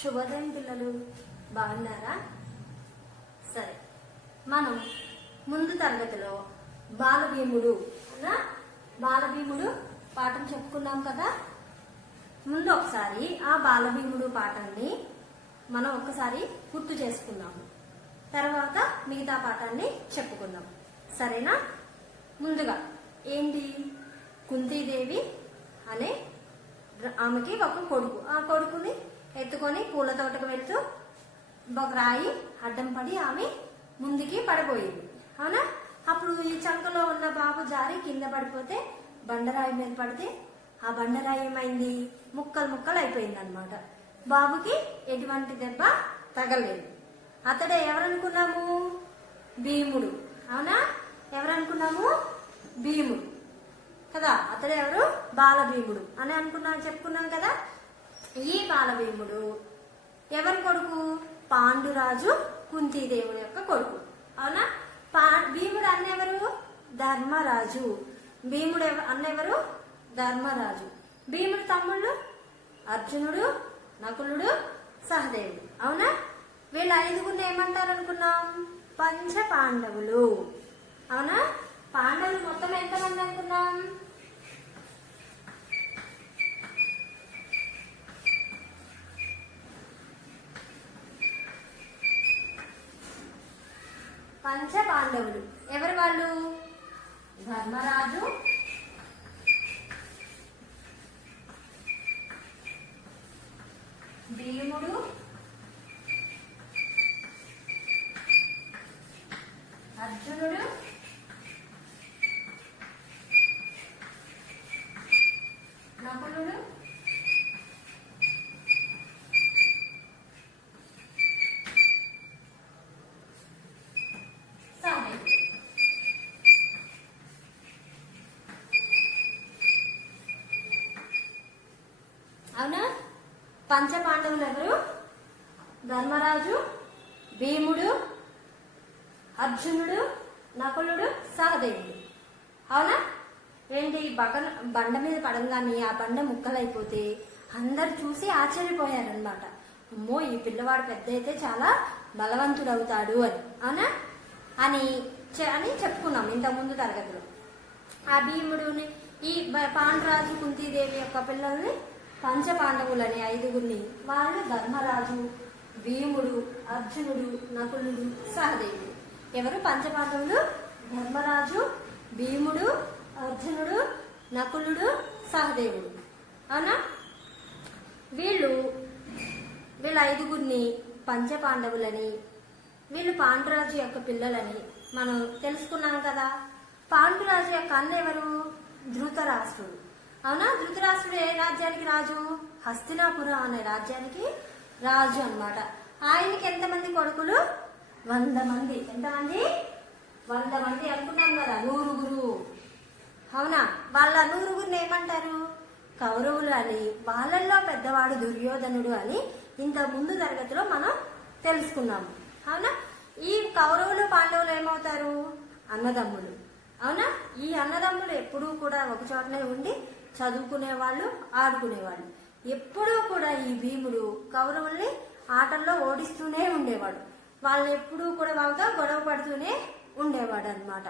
శుభోదయం పిల్లలు, బాగున్నారా? సరే, మనం ముందు తరగతిలో బాలభీముడు పాఠం చెప్పుకున్నాం కదా. ముందు ఒకసారి ఆ బాలభీముడు పాఠాన్ని మనం ఒక్కసారి గుర్తు చేసుకున్నాము. తర్వాత మిగతా పాఠాన్ని చెప్పుకుందాం, సరేనా? ముందుగా ఏంటి, కుంతీదేవి అనే ఆమెకి ఒక కొడుకు. ఆ కొడుకుని ఎత్తుకొని పూల తోటకు వెళ్తూ ఒక రాయి అడ్డం పడి ఆమె ముందుకి పడిపోయింది, అవునా? అప్పుడు ఈ చంకలో ఉన్న బాబు జారి కింద పడిపోతే బండరాయి మీద పడితే ఆ బండరాయి ఏమైంది, ముక్కలు ముక్కలు అయిపోయింది అనమాట. బాబుకి ఎటువంటి దెబ్బ తగలేదు. అతడే ఎవరనుకున్నాము? భీముడు, అవునా? ఎవరనుకున్నాము? భీముడు కదా. అతడు ఎవరు? బాలభీముడు అని చెప్పుకున్నాం కదా. ఈ బాలభీముడు ఎవరి కొడుకు? పాండురాజు కుంతీదేవుడి యొక్క కొడుకు, అవునా? భీముడు అన్నెవరు? ధర్మరాజు. భీముడు అన్నెవరు? ధర్మరాజు. భీముడు తమ్ముళ్ళు అర్జునుడు, నకులుడు, సహదేవుడు, అవునా? వీళ్ళ ఐదుగురిని ఏమంటారు అనుకున్నాం? పంచ పాండవులు, అవునా? పాండవులు మొత్తం ఎంతమంది అనుకున్నాం? పంచ పాండవులు ఎవరు వాళ్ళు? ధర్మరాజు, భీముడు, అర్జునుడు, నకులుడు, సహదేవుడు. అవునా? పంచ పాండవులు ఎవరు? ధర్మరాజు, భీముడు, అర్జునుడు, నకులుడు, సహదేవుడు, అవునా? ఏంటి, బండ మీద పడంగానే ఆ బండ ముక్కలైపోతే అందరు చూసి ఆశ్చర్యపోయారనమాట. అమ్మో, ఈ పిల్లవాడు పెద్ద అయితే చాలా బలవంతుడు అవుతాడు అని, అవునా? అని చెప్పుకున్నాం ఇంత ముందు తరగతిలో. ఆ భీముడుని, ఈ పాండురాజు కుంతీదేవి యొక్క పిల్లల్ని పంచ పాండవులని ఐదుగురిని, వాళ్ళు ధర్మరాజు, భీముడు, అర్జునుడు, నకులుడు, సహదేవుడు. ఎవరు పంచ పాండవులు? ధర్మరాజు, భీముడు, అర్జునుడు, నకులుడు, సహదేవుడు, అవునా? వీళ్ళ ఐదుగురిని పంచ పాండవులని, వీళ్ళు పాండురాజు యొక్క పిల్లలని మనం తెలుసుకున్నాం కదా. పాండురాజు యొక్క అన్న ఎవరు? ధృతరాష్ట్రుడు, అవునా? ధృతరాష్ట్రుడు ఏ రాజ్యానికి రాజు? హస్తినాపురం అనే రాజ్యానికి రాజు అన్నమాట. ఆయనకి ఎంతమంది కొడుకులు? 100 మంది. ఎంతమంది? 100 మంది అనుకున్నాం కదా, 100గురు, అవునా? వాళ్ళ 100గురిని ఏమంటారు? కౌరవులు అని. వాళ్ళల్లో పెద్దవాడు దుర్యోధనుడు అని ఇంత ముందు తరగతిలో మనం తెలుసుకున్నాము, అవునా? ఈ కౌరవులు పాండవులు ఏమవుతారు? అన్నదమ్ములు, అవునా? ఈ అన్నదమ్ములు ఎప్పుడూ కూడా ఒక చోటనే ఉండి చదువుకునేవాళ్ళు, ఆడుకునేవాళ్ళు. ఎప్పుడూ కూడా ఈ భీముడు కౌరవుల్ని ఆటల్లో ఓడిస్తూనే ఉండేవాడు. వాళ్ళు ఎప్పుడూ కూడా వాళ్ళతో గొడవ పడుతూనే ఉండేవాడు అనమాట.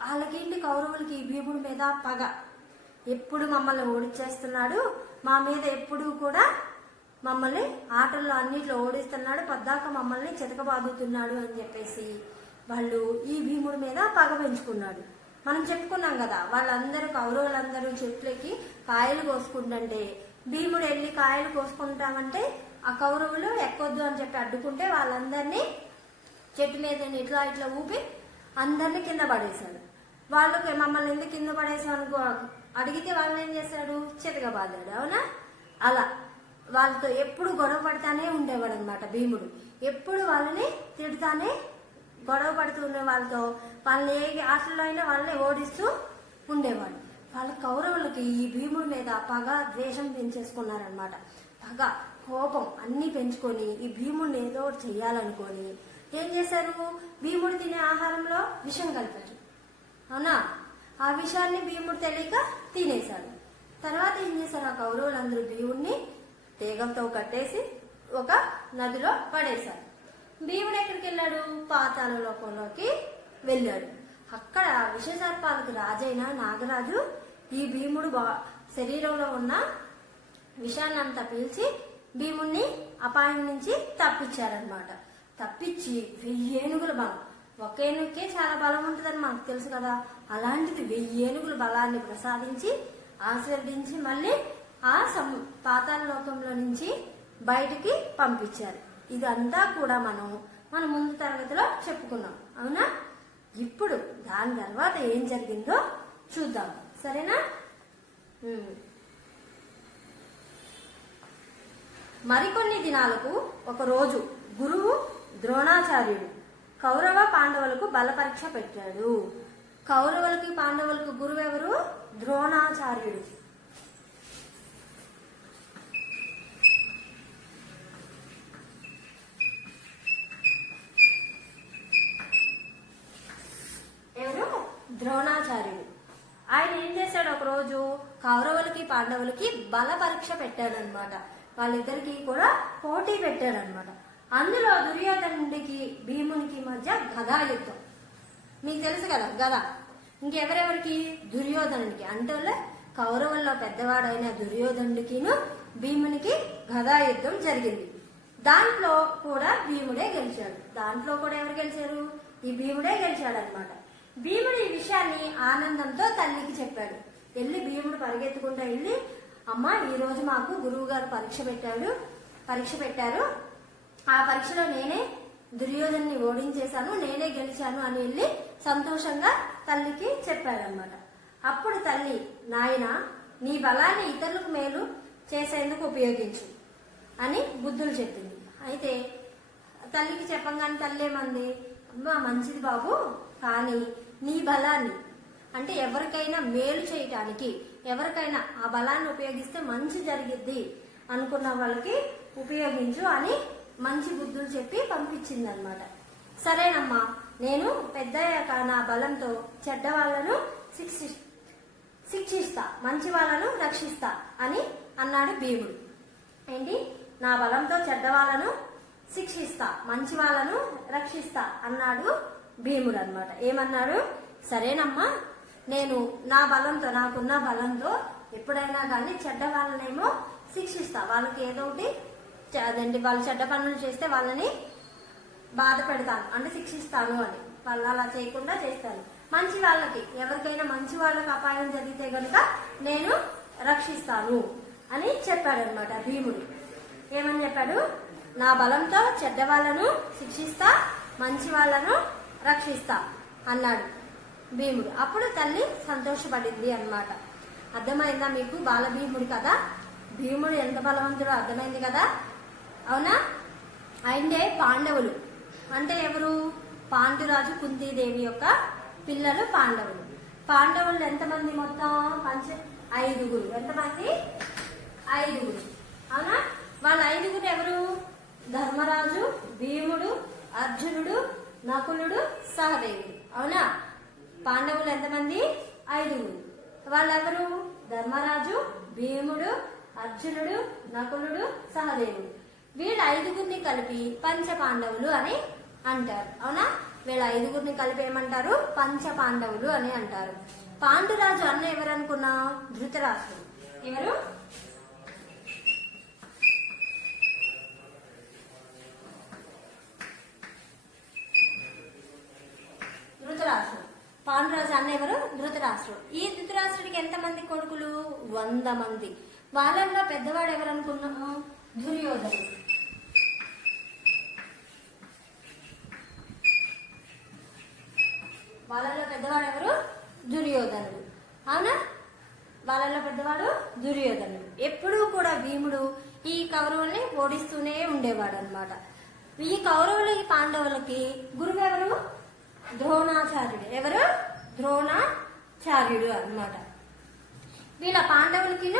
వాళ్ళకేంటి, కౌరవులకి ఈ భీముడి మీద పగ. ఎప్పుడు మమ్మల్ని ఓడిచేస్తున్నాడు, మా మీద ఎప్పుడూ కూడా మమ్మల్ని ఆటల్లో అన్నిట్లో ఓడిస్తున్నాడు, పద్దాక మమ్మల్ని చితకబాదుతున్నాడు అని చెప్పేసి వాళ్ళు ఈ భీముడి మీద పగ పెంచుకున్నాడు. మనం చెప్పుకున్నాం కదా, వాళ్ళందరూ కౌరవులందరూ చెట్లకి కాయలు కోసుకుంటుంటే భీముడు వెళ్ళి కాయలు కోసుకుంటామంటే ఆ కౌరవులు ఎక్కొద్దు అని చెప్పి అడ్డుకుంటే వాళ్ళందరినీ చెట్టు మీద ఇట్లా ఇట్లా ఊపి అందరినీ కింద పడేశాడు. వాళ్ళకి మమ్మల్ని ఎందుకు కింద పడేసాను అడిగితే వాళ్ళని ఏం చేశాడు? చితకబాదాడు, అవునా? అలా వాళ్ళతో ఎప్పుడు గొడవ పడతానే ఉండేవాడు అనమాట భీముడు. ఎప్పుడు వాళ్ళని తిడుతానే గొడవ పడుతున్న వాళ్ళతో, వాళ్ళని ఏ ఆటల్లో అయినా వాళ్ళని ఓడిస్తూ ఉండేవాడు. వాళ్ళ కౌరవులకి ఈ భీముడి మీద పగ, ద్వేషం పెంచేసుకున్నారనమాట. పగ, కోపం అన్ని పెంచుకొని ఈ భీముడిని ఏదో చెయ్యాలనుకొని ఏం చేశారు? భీముడు తినే ఆహారంలో విషం కలిపారు, అవునా? ఆ విషయాన్ని భీముడు తెలియక తినేశాడు. తర్వాత ఏం చేశారు? ఆ కౌరవులందరూ భీముడిని తీగలతో కట్టేసి ఒక నదిలో పడేశారు. భీముడు ఎక్కడికి వెళ్ళాడు? పాతాళ లోకంలోకి వెళ్ళాడు. అక్కడ విషసర్పాలకు రాజైన నాగరాజు ఈ భీముడు శరీరంలో ఉన్న విషాన్నంతా పీల్చి భీముణ్ణి అపాయం నుంచి తప్పించారనమాట. తప్పించి 1000 ఏనుగుల బలం, ఒక ఏనుగుకే చాలా బలం ఉంటుందని మనకు తెలుసు కదా, అలాంటిది 1000 ఏనుగుల బలాన్ని ప్రసాదించి ఆశీర్వదించి మళ్ళీ ఆ పాతాళ లోకంలో నుంచి బయటికి పంపించారు. ఇదంతా కూడా మన ముందు తరగతిలో చెప్పుకున్నాం, అవునా? ఇప్పుడు దాని తర్వాత ఏం జరిగిందో చూద్దాం, సరేనా? మరికొన్ని దినాలకు ఒక రోజు గురువు ద్రోణాచార్యుడు కౌరవ పాండవులకు బల పరీక్ష పెట్టాడు. కౌరవులకి పాండవులకు గురువు ఎవరు? ద్రోణాచార్యుడు. ఎవరు? ద్రోణాచార్యుడు. ఆయన ఏం చేశాడు? ఒక రోజు కౌరవులకి పాండవులకి బల పరీక్ష పెట్టాడనమాట. వాళ్ళిద్దరికి కూడా పోటీ పెట్టాడనమాట. అందులో దుర్యోధనుడికి భీమునికి మధ్య గదా యుద్ధం. మీకు తెలుసు కదా గద. ఇంకెవరెవరికి? దుర్యోధనుడికి. అంటే కౌరవుల్లో పెద్దవాడైన దుర్యోధనుడికిను భీమునికి గదా యుద్ధం జరిగింది. దాంట్లో కూడా భీముడే గెలిచాడు. దాంట్లో కూడా ఎవరు గెలిచారు? ఈ భీముడే గెలిచాడు అనమాట. భీముడు ఈ విషయాన్ని ఆనందంతో తల్లికి చెప్పాడు. భీముడు పరిగెత్తుకుంటూ వెళ్ళి, అమ్మ, ఈ రోజు మాకు గురువు గారు పరీక్ష పెట్టారు. ఆ పరీక్షలో నేనే దుర్యోధన్ని ఓడించేశాను, నేనే గెలిచాను అని వెళ్ళి సంతోషంగా తల్లికి చెప్పాడనమాట. అప్పుడు తల్లి, నాయన, నీ బలాన్ని ఇతరులకు మేలు చేసేందుకు ఉపయోగించు అని బుద్ధులు చెప్పింది. అయితే తల్లికి చెప్పంగానే తల్లి ఏమంది? అమ్మా, మంచిది బాబు, కానీ నీ బలాన్ని అంటే ఎవరికైనా మేలు చేయటానికి, ఎవరికైనా ఆ బలాన్ని ఉపయోగిస్తే మంచి జరిగిద్ది అనుకున్న వాళ్ళకి ఉపయోగించు అని మంచి బుద్ధులు చెప్పి పంపించింది అనమాట. సరేనమ్మా, నేను పెద్దయ్యాక నా బలంతో చెడ్డ వాళ్ళను శిక్షిస్తా, మంచి వాళ్ళను రక్షిస్తా అని అన్నాడు భీముడు. ఏంటి? నా బలంతో చెడ్డ వాళ్ళను శిక్షిస్తా, మంచి వాళ్ళను రక్షిస్తా అన్నాడు భీముడు అనమాట. ఏమన్నాడు? సరేనమ్మా, నేను నాకున్న బలంతో ఎప్పుడైనా కానీ చెడ్డ వాళ్ళనేమో శిక్షిస్తా, వాళ్ళకి ఏదో ఒకటి వాళ్ళు చెడ్డ పనులు చేస్తే వాళ్ళని బాధ పెడతాను, అంటే శిక్షిస్తాను అని. వాళ్ళు అలా చేయకుండా చేస్తాను. మంచి వాళ్ళకి, ఎవరికైనా మంచి వాళ్ళకి అపాయం జరిగితే గనుక నేను రక్షిస్తాను అని చెప్పాడనమాట భీముడు. ఏమని చెప్పాడు? నా బలంతో చెడ్డ వాళ్ళను శిక్షిస్తా, మంచి వాళ్ళను రక్షిస్తా అన్నాడు భీముడు. అప్పుడు తల్లి సంతోషపడింది అన్నమాట. అర్థమైందా మీకు బాలభీముడు కదా? భీముడు ఎంత బలవంతుడో అర్థమైంది కదా, అవునా? ఆయనే పాండవులు అంటే ఎవరు? పాండురాజు కుంతీదేవి యొక్క పిల్లలు పాండవులు. పాండవులు ఎంతమంది? మొత్తం 5గురు. ఎంతమంది? 5గురు, అవునా? వాళ్ళ 5గురు ఎవరు? ధర్మరాజు, భీముడు, అర్జునుడు, నకులుడు, సహదేవుడు, అవునా? పాండవులు ఎంతమంది? 5గురు. వాళ్ళెవరు? ధర్మరాజు, భీముడు, అర్జునుడు, నకులుడు, సహదేవుడు. వీళ్ళ 5గురిని కలిపి పంచ పాండవులు అని అంటారు, అవునా? వీళ్ళ 5గురిని కలిపి ఏమంటారు? పంచ పాండవులు అని అంటారు. పాండురాజు అన్న ఎవరు అనుకున్నా? ధృతరాష్ట్రుడు. ఎవరు? ధృతరాష్ట్రుడు. పాండురాజు అన్న ఎవరు? ధృతరాష్ట్రుడు. ఈ ధృతరాష్ట్రుడికి ఎంతమంది కొడుకులు? 100 మంది. వాళ్ళల్లో పెద్దవాడు ఎవరు అనుకున్నాము? దుర్యోధనుడు. వాళ్ళలో పెద్దవాడు ఎవరు? దుర్యోధనుడు, అవునా? వాళ్ళలో పెద్దవాడు దుర్యోధనుడు. ఎప్పుడూ కూడా భీముడు ఈ కౌరవుల్ని ఓడిస్తూనే ఉండేవాడు అనమాట. ఈ కౌరవులకి పాండవులకి గురువు ఎవరు? ద్రోణాచార్యుడు. ఎవరు? ద్రోణాచార్యుడు అన్నమాట. వీళ్ళ పాండవులకి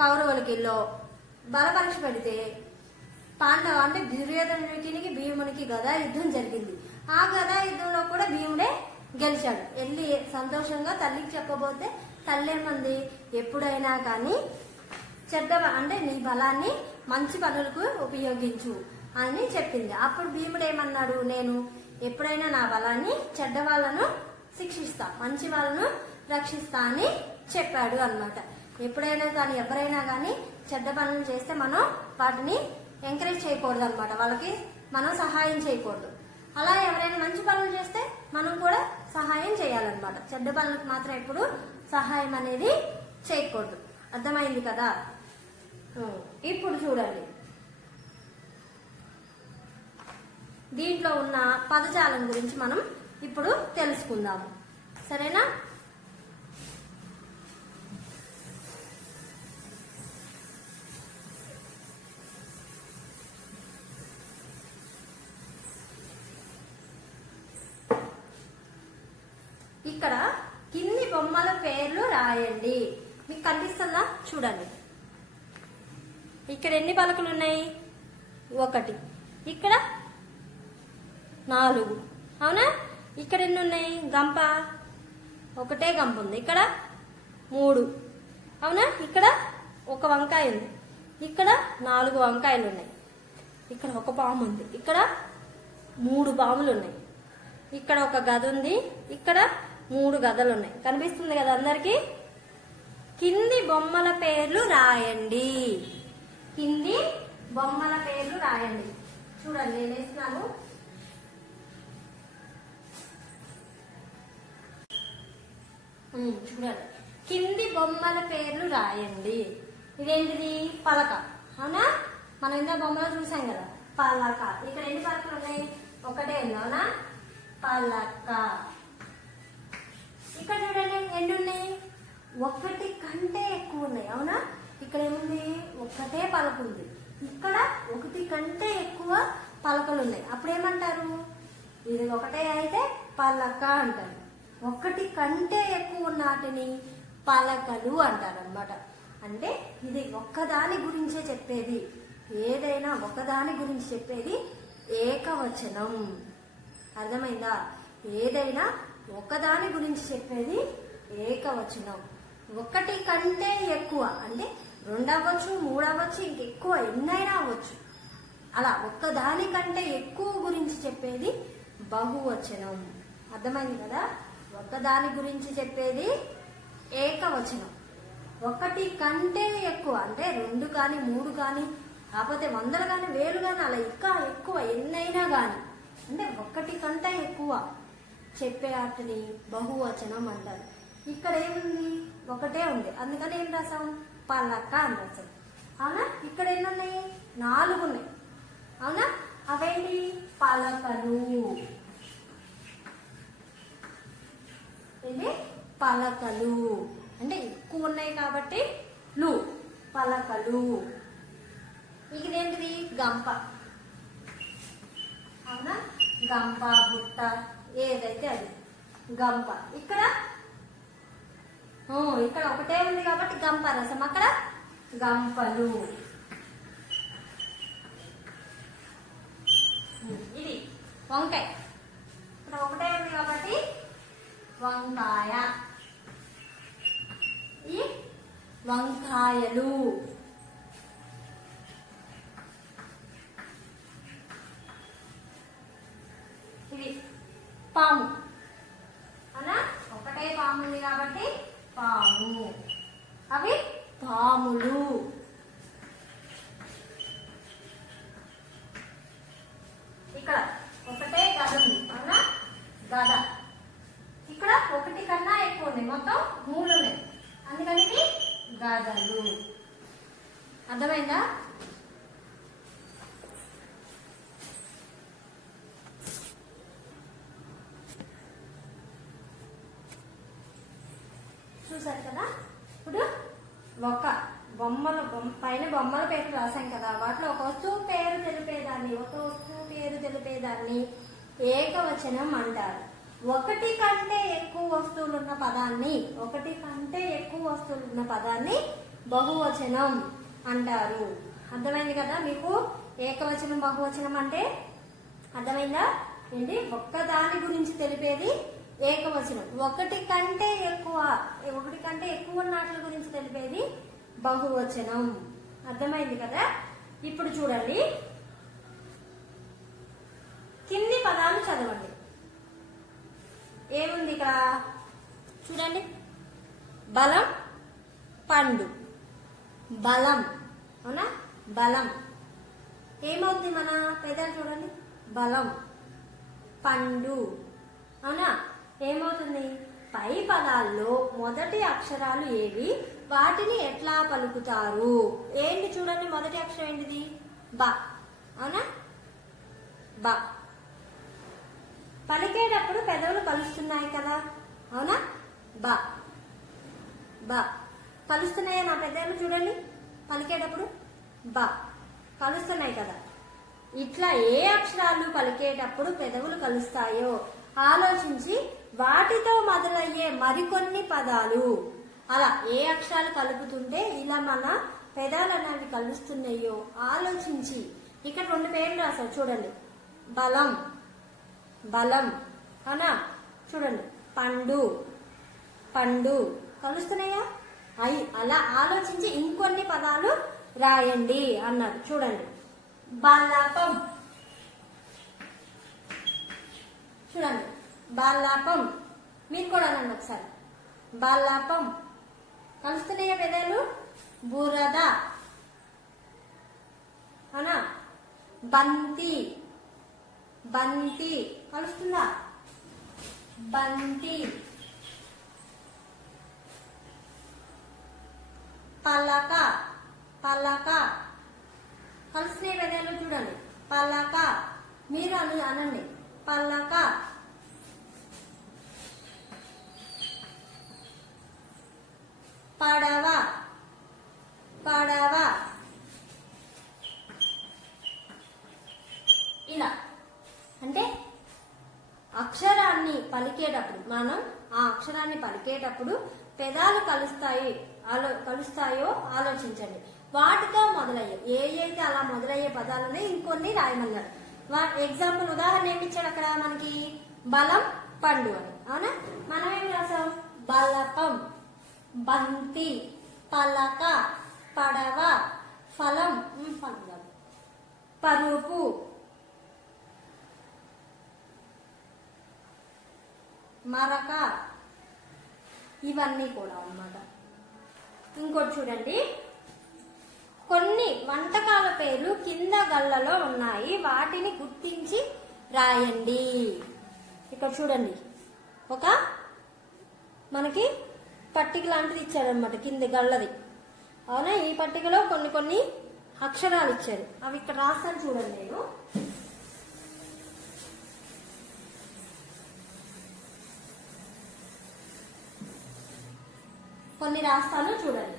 కౌరవులకి బల పరీక్ష పెడితే అంటే దుర్యోధనుడికి భీమునికి గదా యుద్ధం జరిగింది. ఆ గదా యుద్ధంలో కూడా భీముడే గెలిచాడు. వెళ్ళి సంతోషంగా తల్లికి చెప్పబోతే తల్లి ఏమంది? ఎప్పుడైనా కానీ చెడ్డ అంటే నీ బలాన్ని మంచి పనులకు ఉపయోగించు అని చెప్పింది. అప్పుడు భీముడు ఏమన్నాడు, నేను ఎప్పుడైనా నా బలాన్ని చెడ్డ వాళ్ళను శిక్షిస్తా, మంచి వాళ్ళను రక్షిస్తా అని చెప్పాడు అన్నమాట. ఎప్పుడైనా కానీ ఎవరైనా కానీ చెడ్డ పనులు చేస్తే మనం వాటిని ఎంకరేజ్ చేయకూడదు అనమాట, వాళ్ళకి మనం సహాయం చేయకూడదు. అలా ఎవరైనా మంచి పనులు చేస్తే మనం కూడా సహాయం చేయాలన్నమాట. చెడ్డ పనులకు మాత్రం ఎప్పుడు సహాయం అనేది చేయకూడదు. అర్థమైంది కదా. ఇప్పుడు చూడండి, దీంట్లో ఉన్న పదజాలం గురించి మనం ఇప్పుడు తెలుసుకుందాము, సరేనా. ఇక్కడ కింది బొమ్మల పేర్లు రాయండి. మీకు కనిపిస్తుందా చూడండి. ఇక్కడ ఎన్ని పలకలు ఉన్నాయి, 1, ఇక్కడ 4, అవునా. ఇక్కడ ఎన్ని ఉన్నాయి, గంప, ఒకటే గంప ఉంది. ఇక్కడ 3, అవునా. ఇక్కడ 1 వంకాయ ఉంది. ఇక్కడ 4 వంకాయలు ఉన్నాయి. ఇక్కడ 1 పాము ఉంది. ఇక్కడ 3 పాములు ఉన్నాయి. ఇక్కడ 1 గద ఉంది. ఇక్కడ 3 గదలు ఉన్నాయి. కనిపిస్తుంది కదా అందరికి. కింది బొమ్మల పేర్లు రాయండి. కింది బొమ్మల పేర్లు రాయండి. చూడండి, నేను వేస్తున్నాను. చూడండి, కింది బొమ్మల పేర్లు రాయండి. ఇదేంటిది, పలక, అవునా. మనం ఇంత బొమ్మలో చూసాం కదా, పలక. ఇక్కడ ఎన్ని పలకలు ఉన్నాయి, 1 ఉంది, అవునా. పలక. ఇక్కడ చూడండి ఎన్ని ఉన్నాయి, 1 కంటే ఎక్కువ ఉన్నాయి, అవునా. ఇక్కడ ఏముంది, 1 పలక ఉంది. ఇక్కడ 1 కంటే ఎక్కువ పలకలు ఉన్నాయి. అప్పుడు ఏమంటారు, ఇది 1 అయితే పలక అంటారు. 1 కంటే ఎక్కువ వాటిని పలకలు అంటారు అన్నమాట. అంటే ఇది ఒక్కదాని గురించే చెప్పేది, ఏదైనా ఒకదాని గురించి చెప్పేది ఏకవచనం. అర్థమైందా. ఏదైనా ఒకదాని గురించి చెప్పేది ఏకవచనం. 1 కంటే ఎక్కువ అంటే 2 అవ్వచ్చు, 3 అవ్వచ్చు, ఇంకెక్కువ ఎన్నైనా అవ్వచ్చు. అలా ఒక్కదాని కంటే ఎక్కువ గురించి చెప్పేది బహువచనం. అర్థమైంది కదా. ఒక్కదాని గురించి చెప్పేది ఏకవచనం. 1 కంటే ఎక్కువ అంటే 2 కానీ 3 కానీ, కాకపోతే 100 కానీ 1000 కానీ, అలా ఇంకా ఎక్కువ ఎన్నైనా కానీ, అంటే 1 కంటే ఎక్కువ చెప్పే వాటిని బహువచనం అంటారు. ఇక్కడ ఏముంది, 1 ఉంది, అందుకని ఏం రాసాం, పలక అని రాసాం, అవునా. ఇక్కడ ఎన్ని ఉన్నాయి, 4 ఉన్నాయి, అవునా. అవేంటి, పలకలు. ఇది పలకలు అంటే ఎక్కువ ఉన్నాయి కాబట్టి లు, పలకలు. ఇదేంటిది, గంప, అవునా. గంప, బుట్ట, ఏదైతే అది గంప. ఇక్కడ 1 ఉంది కాబట్టి గంప రసం, అక్కడ గంపలు. ఇది వంకాయ, ఇక్కడ 1 ఉంది కాబట్టి వంకాయ. ఈ వంకాయలు. ఇది పాము, అవునా. 1 పాము ఉంది కాబట్టి పాము. అవి పాములు. ఇక్కడ 1 గద ఉంది, అవునా, గద. ఇక్కడ 1 కన్నా ఎక్కువ ఉంది, మొత్తం 3 ఉన్నాయి, అందుకని గదలు. అర్థమైందా. చూసారు కదా. ఇప్పుడు పైన బొమ్మల పేరు రాసాం కదా, వాటిలో ఒక వస్తువు పేరు తెలిపేదాన్ని ఏకవచనం అంటారు. 1 కంటే ఎక్కువ వస్తువులు ఉన్న పదాన్ని బహువచనం అంటారు. అర్థమైంది కదా మీకు. ఏకవచనం బహువచనం అంటే అర్థమైందా ఏంటి, ఒక్కదాని గురించి తెలిపేది ఏకవచనం. 1 కంటే ఎక్కువ ఉన్నట్ల గురించి తెలిపేది బహువచనం. అర్థమైంది కదా. ఇప్పుడు చూడండి, కింది పదాలు చదవండి. ఏముంది ఇక్కడ చూడండి, బలం, పండు. బలం, అవునా? బలం ఏమవుతుంది? మన పెదాలు చూడండి, బలం. పండు, అవునా? ఏమవుతుంది? పై పదాల్లో మొదటి అక్షరాలు ఏవి, వాటిని ఎట్లా పలుకుతారు? ఏంటి చూడండి, మొదటి అక్షరం ఏంటిది? బ, అవునా? బ. పలికేటప్పుడు పెదవులు కలుస్తున్నాయి కదా, అవునా? బ, బ. కలుస్తున్నాయా నా పెదవులు? చూడండి, పలికేటప్పుడు బ కలుస్తున్నాయి కదా. ఇట్లా ఏ అక్షరాలు పలికేటప్పుడు పెదవులు కలుస్తాయో ఆలోచించి వాటితో మొదలయ్యే మరికొన్ని పదాలు, అలా ఏ అక్షరాలు కలుపుతుంటే ఇలా మన పెదాలు అనేవి కలుస్తున్నాయో ఆలోచించి, ఇక్కడ 2 పేర్లు రాశారు చూడండి, బలం, బలం, అవునా? చూడండి, పండు, పండు. కలుస్తున్నాయా? అలా ఆలోచించి ఇంకొన్ని పదాలు రాయండి అన్నారు. చూడండి, బలపం. చూడండి, బలపం. మీరు కూడా అనండి ఒకసారి, బలపం. కలుస్తున్నాయా పెదాలు? బురద, అవునా? బంతి, బంతి. కలుస్తుందా? బంతి. పలక, పలక. కలుస్తున్నాయి పెదాలు? చూడండి, పలక. మీరు అనండి, పలక. పడవ, పడవ. ఇలా అంటే అక్షరాన్ని పలికేటప్పుడు, మనం ఆ అక్షరాన్ని పలికేటప్పుడు పెదాలు కలుస్తాయో ఆలోచించండి. వాటితో మొదలయ్యే అయితే అలా మొదలయ్యే పదాలని ఇంకొన్ని రాయమన్నారు. ఎగ్జాంపుల్ ఉదాహరణ ఏమి ఇచ్చాడు అక్కడ మనకి? బలం, పండు అని, అవునా? మనం ఏమి రాసాం? బలపం, బంతి, పలక, పడవ, ఫలం, పరుపు, మరక. ఇవన్నీ కూడా అన్నమాట. ఇంకోటి చూడండి, కొన్ని వంటకాల పేర్లు కింద గళ్ళలో ఉన్నాయి, వాటిని గుర్తించి రాయండి. ఇక్కడ చూడండి, ఒక మనకి పట్టిక లాంటిది ఇచ్చాడనమాట కింద గళ్ళది, అవునా? ఈ పట్టికలో కొన్ని అక్షరాలు ఇచ్చారు, అవి ఇక్కడ రాస్తాను చూడండి. నేను కొన్ని రాస్తాను చూడండి.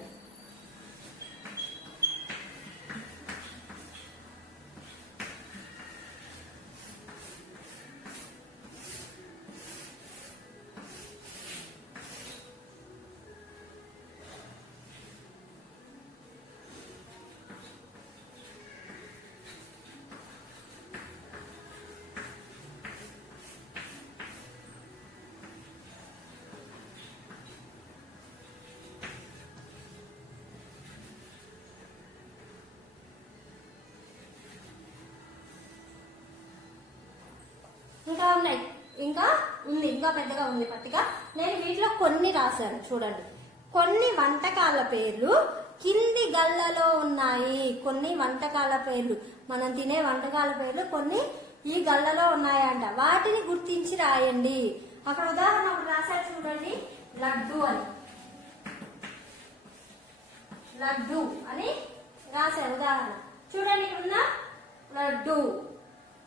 ఇంకా ఉన్నాయి, ఇంకా పెద్దగా ఉంది పట్టిక. నేను వీటిలో కొన్ని రాశాను చూడండి. కొన్ని వంటకాల పేర్లు కింది గళ్ళలో ఉన్నాయి. కొన్ని వంటకాల పేర్లు, మనం తినే వంటకాల పేర్లు కొన్ని ఈ గళ్ళలో ఉన్నాయంట, వాటిని గుర్తించి రాయండి. అక్కడ ఉదాహరణ ఒకటి రాశారు చూడండి, లడ్డు అని. లడ్డు అని రాశారు ఉదాహరణ. చూడండి, ఇక్కడ ఉన్న లడ్డు,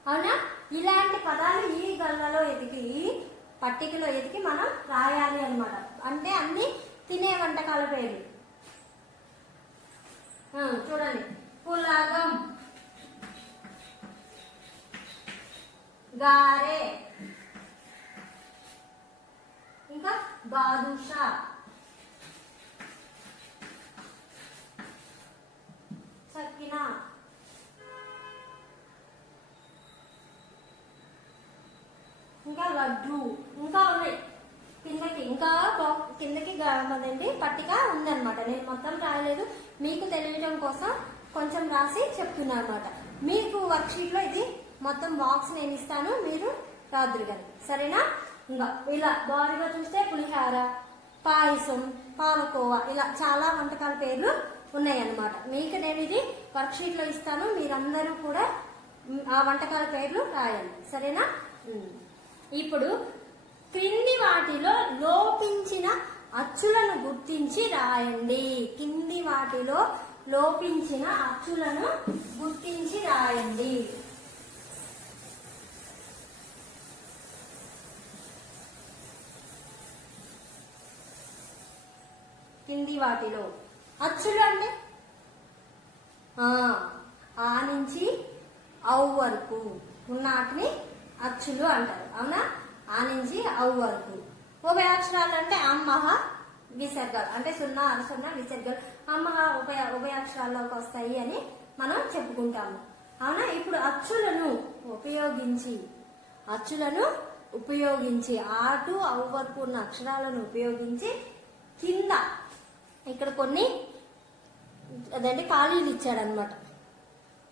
అవునా? ఇలాంటి పదాలు ఈ గళ్ళలో ఎదిగి, పట్టికలో ఎదిగి మనం రాయాలి అన్నమాట. అంటే అన్ని తినే వంటకాల పేర్లు. చూడండి, పులగం, గారె, ఇంకా బాదుషా, చక్కిన, ఇంకా లడ్డు, ఇంకా ఉన్నాయి కిందకి. కిందకి పట్టిక ఉందన్నమాట. నేను మొత్తం రాయలేదు, మీకు తెలియడం కోసం కొంచెం రాసి చెప్తున్నా అనమాట. మీకు వర్క్షీట్లో ఇది మొత్తం బాక్స్ నేను ఇస్తాను, మీరు రాదురు కానీ, సరేనా? ఇంకా ఇలా బాడీగా చూస్తే పులిహార, పాయసం, పాలకోవా, ఇలా చాలా వంటకాల పేర్లు ఉన్నాయన్నమాట. మీకు నేను ఇది వర్క్షీట్లో ఇస్తాను, మీరందరూ కూడా ఆ వంటకాల పేర్లు రాయాలి, సరేనా? ఇప్పుడు క్రింది వాటిలో లోపించిన అచ్చులను గుర్తించి రాయండి. కింది వాటిలో లోపించిన అచ్చులను గుర్తించి రాయండి. కింది వాటిలో అచ్చులు అంటే ఆ నుంచి ఔ వరకు ఉన్న వాటిని అచ్చులు అంటారు, అవునా? ఆ నుంచి ఔ వరకు. ఉభయాక్షరాలు అంటే అమ్మహ విసర్గాలు, అంటే సున్నా అరసున్నా విసర్గాలు అమ్మహ ఉభయాక్షరాల్లోకి వస్తాయి అని మనం చెప్పుకుంటాము, అవునా? ఇప్పుడు అచ్చులను ఉపయోగించి ఆటు ఔ వరకు ఉన్న అక్షరాలను ఉపయోగించి కింద ఇక్కడ కొన్ని అదంటే ఖాళీలు ఇచ్చాడనమాట.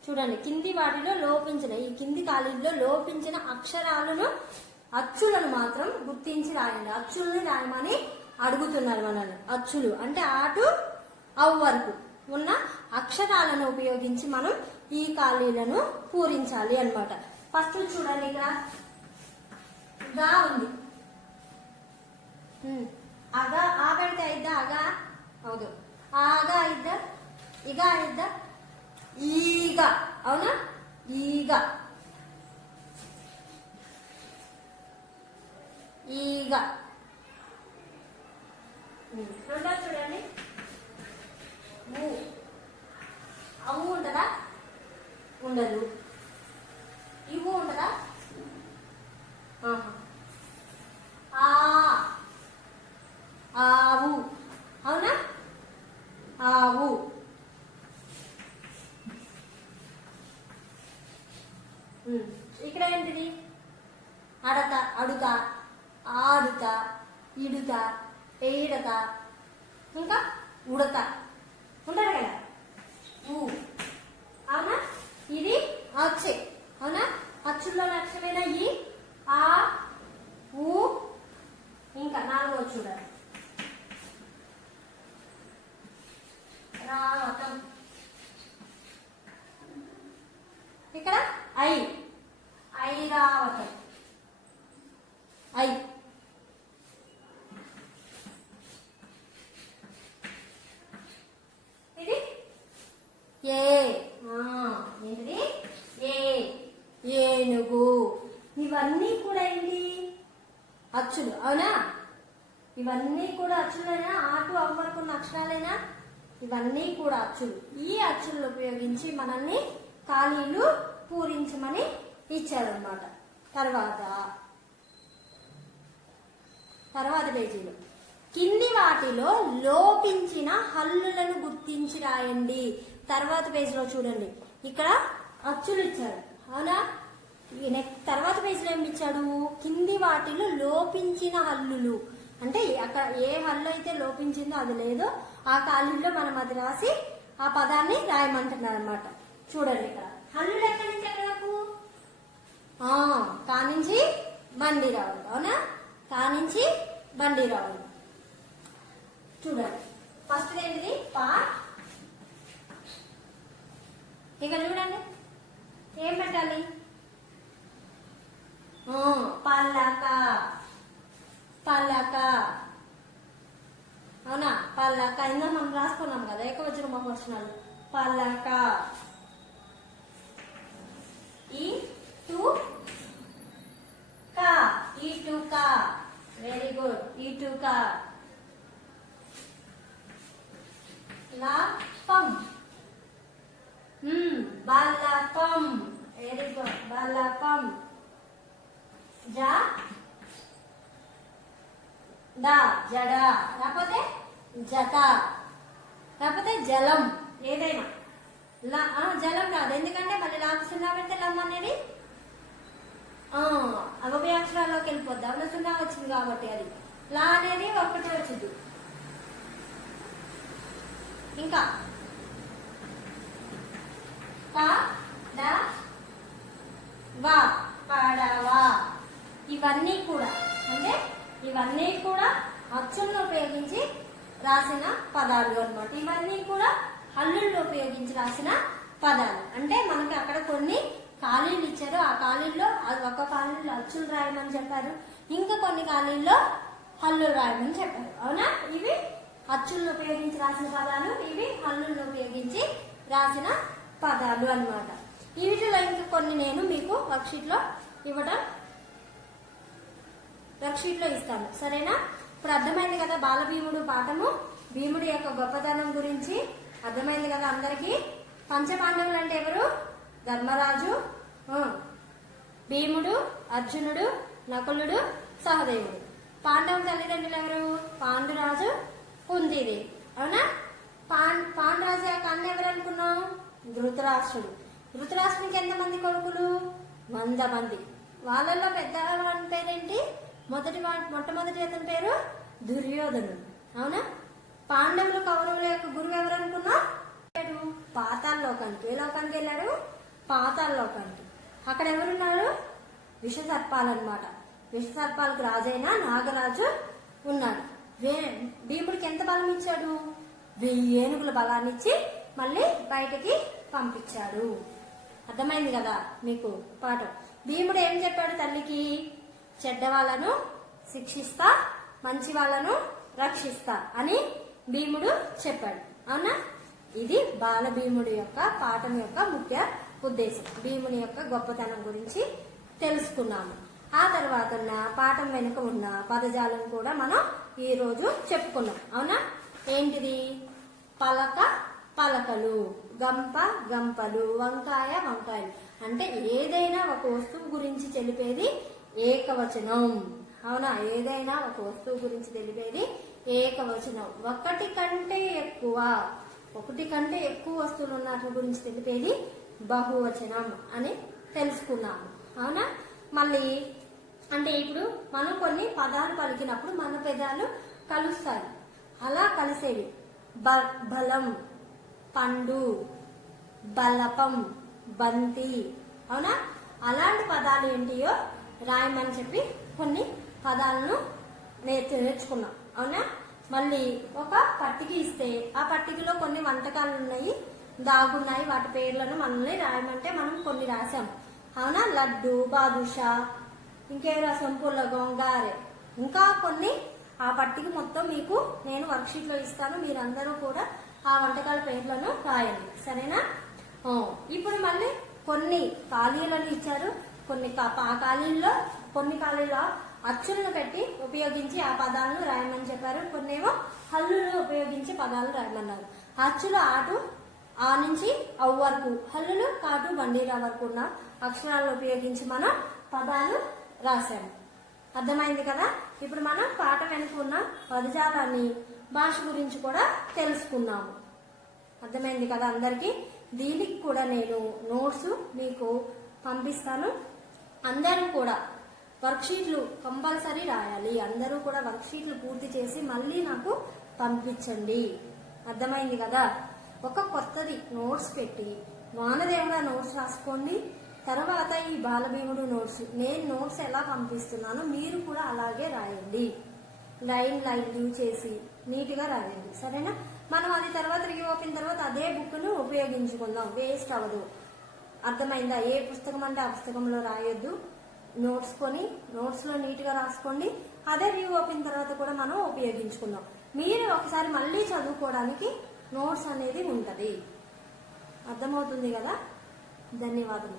చూడండి, కింది వాటిలో లోపించిన, ఈ కింది ఖాళీల్లో లోపించిన అచ్చులను మాత్రం గుర్తించి రాయండి. అచ్చుల్ని రాయమని అడుగుతున్నారు మనల్ని. అచ్చులు అంటే ఆటు ఔ వరకు ఉన్న అక్షరాలను ఉపయోగించి మనం ఈ ఖాళీలను పూరించాలి అన్నమాట. ఫస్ట్ చూడండి, ఇక్కడ గా ఉంది. అగా ఆ పెడితే అయిద్దా? అగా అవును. ఆగా అయిద్దా? ఇగా అయిద్దా? ఈగ, అవునా? ఈగ, ఈగ. రెండో చూడండి, అవు ఉంటదా? ఉండదు. ఇవు ఉంటదా? ఆవు, అవునా? ఆవు. ఇక్కడ ఏంటిది? అడత, అడుత, ఆడుత, ఇడుత, పేడత, ఇంకా ఉడత ఉంటారు కదా, అవునా? ఇది అచ్చే, అవునా? అచ్చుల్లో అక్షరమైన ఈ, ఆ, ఊ, ఇంకా నాలుగో చూడాలి రావటం. ఇక్కడ ఐరావతం, ఐ. ఇది ఏంటిది? ఏనుగు. ఇవన్నీ కూడా ఏంటి? అచ్చులు, అవునా? ఇవన్నీ కూడా అచ్చులైనా, ఆటు ఔ వరకు ఉన్న అక్షరాలైనా ఇవన్నీ కూడా అచ్చులు. ఈ అచ్చులను ఉపయోగించి మనల్ని ఖాళీలు పూరించమని ఇచ్చారన్నమాట. తర్వాత పేజీలో కింది వాటిలో లోపించిన హల్లులను గుర్తించి రాయండి. తర్వాత పేజీలో చూడండి, ఇక్కడ అచ్చులు ఇచ్చాడు, అవునా? తర్వాత పేజీలో ఏమి ఇచ్చాడు? కింది వాటిలో లోపించిన హల్లులు అంటే అక్కడ ఏ హల్లు అయితే లోపించిందో అది లేదో ఆ ఖాళీల్లో మనం అది రాసి ఆ పదాన్ని రాయమంటున్నారు అనమాట. చూడండి, ఇక్కడ హల్లులు ఎక్కడి నుంచి ఎక్కడకు? కానించి బండి రావాలి, అవునా? కానించి బండి రావాలి. చూడండి, ఫస్ట్ ఏంటిది? పా. ఇక్కడ చూడండి, ఏం పెట్టాలి? పల్లక, పల్లక, అవునా? పల్లక ఇందా మనం రాసుకున్నాం కదా ఏకవచన బహువచనాలు. పల్లక. ఈటుక, వెరీ గుడ్, ఈటుక. లాపం, బలపం, వెరీ గుడ్, బలపం. జడ, లేకపోతే జత, లేకపోతే జలం, ఏదైనా. జలం రాదు, ఎందుకంటే మళ్ళీ లాకు సున్నా పెడితే లం అనేది అక్షరాల్లోకి వెళ్ళిపోద్ది. అవున సున్నా వచ్చింది కాబట్టి అది లా అనేది ఒక్కటే వచ్చింది. ఇంకా వా పడవా. ఇవన్నీ కూడా అంటే ఇవన్నీ కూడా అచ్చులను ఉపయోగించి రాసిన పదాలు అన్నమాట. ఇవన్నీ కూడా హల్లుల్లో ఉపయోగించి రాసిన పదాలు. అంటే మనకి అక్కడ కొన్ని ఖాళీలు ఇచ్చారు. ఆ ఖాళీల్లో ఒక ఖాళీలో అచ్చులు రాయమని చెప్పారు, ఇంకా కొన్ని ఖాళీల్లో హల్లులు రాయమని చెప్పారు. అవునా? ఇవి అచ్చులను ఉపయోగించి రాసిన పదాలు, ఇవి హల్లులను ఉపయోగించి రాసిన పదాలు అన్నమాట. వీటిలో ఇంకా కొన్ని నేను మీకు వర్క్షీట్ లో ఇస్తాను. సరేనా? ఇప్పుడు అర్థమైంది కదా బాలభీముడు పాఠము, భీముడి యొక్క గొప్పతనం గురించి అర్థమైంది కదా అందరికి. పంచపాండవులు అంటే ఎవరు? ధర్మరాజు, భీముడు, అర్జునుడు, నకులుడు, సహదేవుడు. పాండవుల తల్లిదండ్రులు ఎవరు? పాండురాజు, కుంతీదేవి. అవునా? పాండురాజు యొక్క అన్న ఎవరు అనుకున్నాం? ధృతరాష్ట్రుడు. ధృతరాష్ట్రునికి ఎంతమంది కొడుకులు? 100 మంది. వాళ్ళల్లో పెద్ద వాడి పేరేంటి? మొట్టమొదటి అతని పేరు దుర్యోధనుడు. అవునా? పాండవులు కౌరవుల యొక్క గురువు ఎవరు అనుకున్నా? పాతాళలోకానికి. ఏ లోకానికి వెళ్ళాడు? పాతాళలోకానికి. అక్కడ ఎవరున్నారు? విషసర్పాలు అన్నమాట. విషసర్పాలకు రాజైన నాగరాజు ఉన్నాడు. భీముడికి ఎంత బలం ఇచ్చాడు? 1000 ఏనుగుల బలాన్ని ఇచ్చి మళ్ళీ బయటికి పంపించాడు. అర్థమైంది కదా మీకు పాఠం. భీముడు ఏం చెప్పాడు తల్లికి? చెడ్డ వాళ్ళను శిక్షిస్తా, మంచి వాళ్ళను రక్షిస్తా అని భీముడు చెప్పాడు. అవునా? ఇది బాల భీముడి యొక్క పాఠం యొక్క ముఖ్య ఉద్దేశం. భీముని యొక్క గొప్పతనం గురించి తెలుసుకున్నాము. ఆ తర్వాత ఉన్న పాఠం వెనుక ఉన్న పదజాలం కూడా మనం ఈ రోజు చెప్పుకున్నాం. అవునా? ఏంటిది? పలక పలకలు, గంప గంపలు, వంకాయ వంకాయలు. అంటే ఏదైనా ఒక వస్తువు గురించి తెలిపేది ఏకవచనం. అవునా? ఏదైనా ఒక వస్తువు గురించి తెలిపేది ఏకవచనం. ఒకటి కంటే ఎక్కువ వస్తువులు ఉన్న వాటి గురించి తెలిపేది బహువచనం అని తెలుసుకున్నాము. అవునా? మళ్ళీ అంటే ఇప్పుడు మనం కొన్ని పదాలు పలికినప్పుడు మన పెదాలు కలుస్తాయి. అలా కలిసేవి బలం, పండు, బలపం, బంతి. అవునా? అలాంటి పదాలు ఏంటియో రాయమని చెప్పి కొన్ని పదాలను నేర్చుకున్నాం. అవునా? మళ్ళీ ఒక పట్టిక ఇస్తే ఆ పట్టికలో కొన్ని వంటకాలు ఉన్నాయి, దాగున్నాయి. వాటి పేర్లను మనల్ని రాయమంటే మనం కొన్ని రాసాం. అవునా? లడ్డు, బాదుషా, ఇంకే రసం, పుల్లగం, గారె, ఇంకా కొన్ని. ఆ పట్టిక మొత్తం మీకు నేను వర్క్షీట్ లో ఇస్తాను. మీరందరూ కూడా ఆ వంటకాల పేర్లను రాయండి. సరేనా? ఇప్పుడు మళ్ళీ కొన్ని ఖాళీలను ఇచ్చారు. కొన్ని ఖాళీల్లో అచ్చులను పెట్టి ఉపయోగించి ఆ పదాలను రాయమని చెప్పారు. కొన్నేమో హల్లులు ఉపయోగించి పదాలు రాయమన్నారు. అచ్చులు ఆ నుంచి అవ్ వరకు, హల్లులు కాటు బండీరా వరకు ఉన్న అక్షరాలను ఉపయోగించి మనం పదాలు రాశాము. అర్థమైంది కదా? ఇప్పుడు మనం పాఠం వెనుక ఉన్న పదజాలాన్ని, భాష గురించి కూడా తెలుసుకున్నాము. అర్థమైంది కదా అందరికి? దీనికి కూడా నేను నోట్స్ మీకు పంపిస్తాను. అందరూ కూడా వర్క్షీట్లు కంపల్సరీ రాయాలి. అందరూ కూడా వర్క్షీట్లు పూర్తి చేసి మళ్ళీ నాకు పంపించండి. అర్థమైంది కదా? ఒక కొత్తది నోట్స్ పెట్టి వానదేవుడ నోట్స్ రాసుకోండి. తర్వాత ఈ బాలభీముడు నోట్స్, నేను నోట్స్ ఎలా పంపిస్తున్నానో మీరు కూడా అలాగే రాయండి. లైన్ లీవ్ చేసి నీట్గా రాయండి. సరేనా? మనం అది తర్వాత రీఓపెన్ తర్వాత అదే బుక్ను ఉపయోగించుకుందాం, వేస్ట్ అవ్వదు. అర్థమైందా? ఏ పుస్తకం అంటే ఆ పుస్తకంలో రాయొద్దు. నోట్స్లో నీట్గా రాసుకోండి. అదే రీఓపెన్ తర్వాత కూడా మనం ఉపయోగించుకుందాం. మీరు ఒకసారి మళ్ళీ చదువుకోవడానికి నోట్స్ అనేది ఉంటుంది. అర్థమవుతుంది కదా? ధన్యవాదాలు.